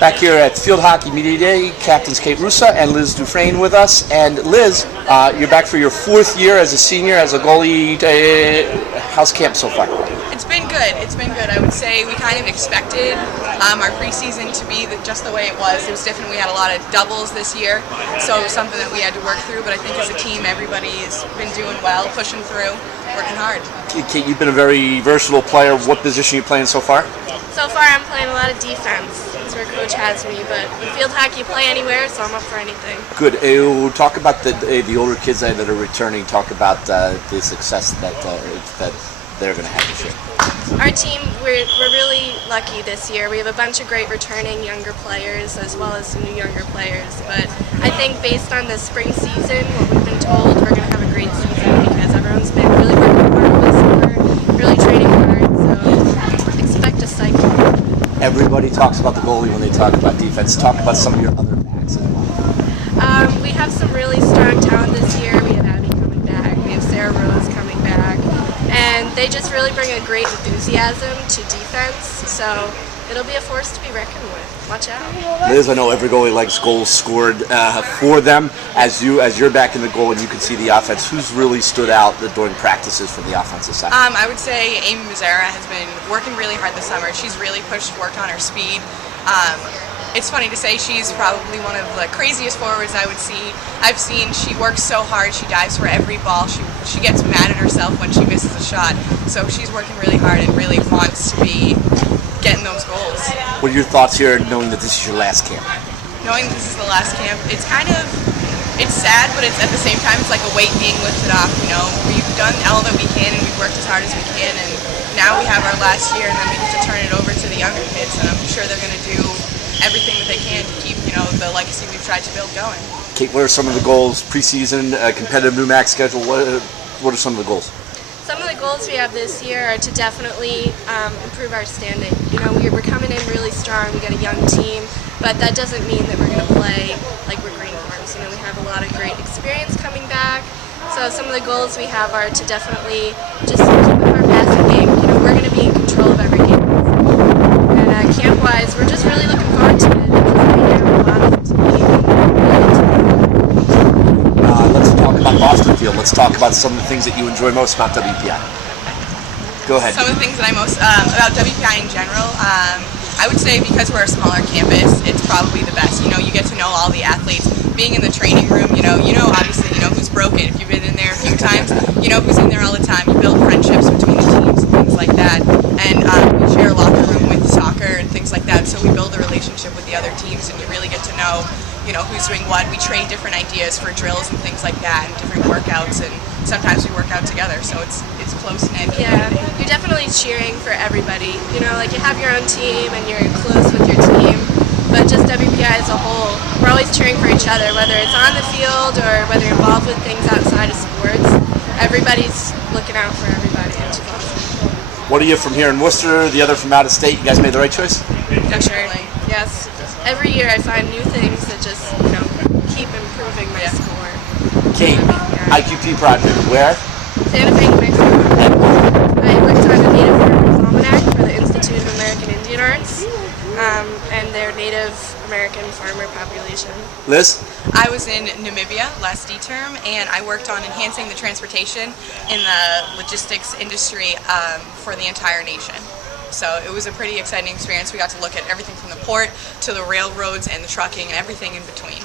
Back here at Field Hockey Media Day, Captains Kate Roosa and Liz Dufresne with us. And Liz, you're back for your 4th year as a senior, as a goalie. How's camp so far? It's been good. It's been good. I would say we kind of expected our preseason to be just the way it was. It was different. We had a lot of doubles this year, so it was something that we had to work through. But I think as a team, everybody's been doing well, pushing through, working hard. Kate, you've been a very versatile player. What position are you playing so far? So far, I'm playing a lot of defense. That's where Coach has me. But in field hockey, you play anywhere, so I'm up for anything. Good. Talk about the older kids that are returning. Talk about the success that they're going to have this year. Our team, we're really lucky this year. We have a bunch of great returning younger players as well as some new younger players. But I think based on the spring season, what we've been told, we're going to have a great season because everyone's been really working hard this summer, really training hard. So expect a cycle. Everybody talks about the goalie when they talk about defense. Talk about some of your other backs as well. We have some really strong talent this year. We have Abby coming back. We have Sarah Rose coming back. And they just really bring a great enthusiasm to defense, so it'll be a force to be reckoned with. Watch out. Liz, I know every goalie likes goals scored for them. As you're back in the goal and you can see the offense, who's really stood out during practices from the offensive side? I would say Amy Mazzara has been working really hard this summer. She's really worked on her speed. It's funny to say she's probably one of the craziest forwards I've seen. She works so hard. She dives for every ball. She gets mad at herself when she misses a shot. So she's working really hard and really wants to be getting those goals. What are your thoughts here knowing that this is your last camp? Knowing this is the last camp, it's sad, but it's at the same time it's like a weight being lifted off. You know, we've done all that we can and we've worked as hard as we can, and now we have our last year and then we get to turn it over to the younger kids, and I'm sure they're going to do everything that they can to keep, the legacy we've tried to build going. Kate, what are some of the goals preseason, competitive new max schedule? What are some of the goals? Some of the goals we have this year are to definitely improve our standing. We're coming in really strong. We got a young team, but that doesn't mean that we're going to play like we're greenhorns. We have a lot of great experience coming back. So some of the goals we have are to definitely just keep up our passing game. We're going to be in control of every game. And camp-wise, we're just really looking forward to it. Let's talk about Boston Field. Let's talk about some of the things that you enjoy most about WPI. Go ahead. Some of the things that I most about WPI in general, I would say because we're a smaller campus, it's probably the best. You get to know all the athletes. Being in the training room, obviously who's broken. If you've been in there a few times, you know who's in there all the time. You build friendships between the teams and things like that. And we share a locker room with soccer and things like that, so we build a relationship with the other teams, and you really get to know, who's doing what. We trade different ideas for drills and things like that, and different workouts, and sometimes we work out together, so it's close-knit. Yeah, you're definitely cheering for everybody. You have your own team, and you're close with your team, but just WPI as a whole, we're always cheering for each other, whether it's on the field or whether you're involved with things outside of sports. Everybody's looking out for everybody, which is awesome. What are you from here in Worcester, the other from out of state? You guys made the right choice? Definitely. Yes. Every year I find new things that just, keep improving my score. Kate, IQP project, where? Santa Fe, New Mexico. I worked on a Native Farmers Almanac for the Institute of American Indian Arts and their Native American farmer population. Liz? I was in Namibia last term, and I worked on enhancing the transportation in the logistics industry for the entire nation. So it was a pretty exciting experience. We got to look at everything from the port to the railroads and the trucking and everything in between.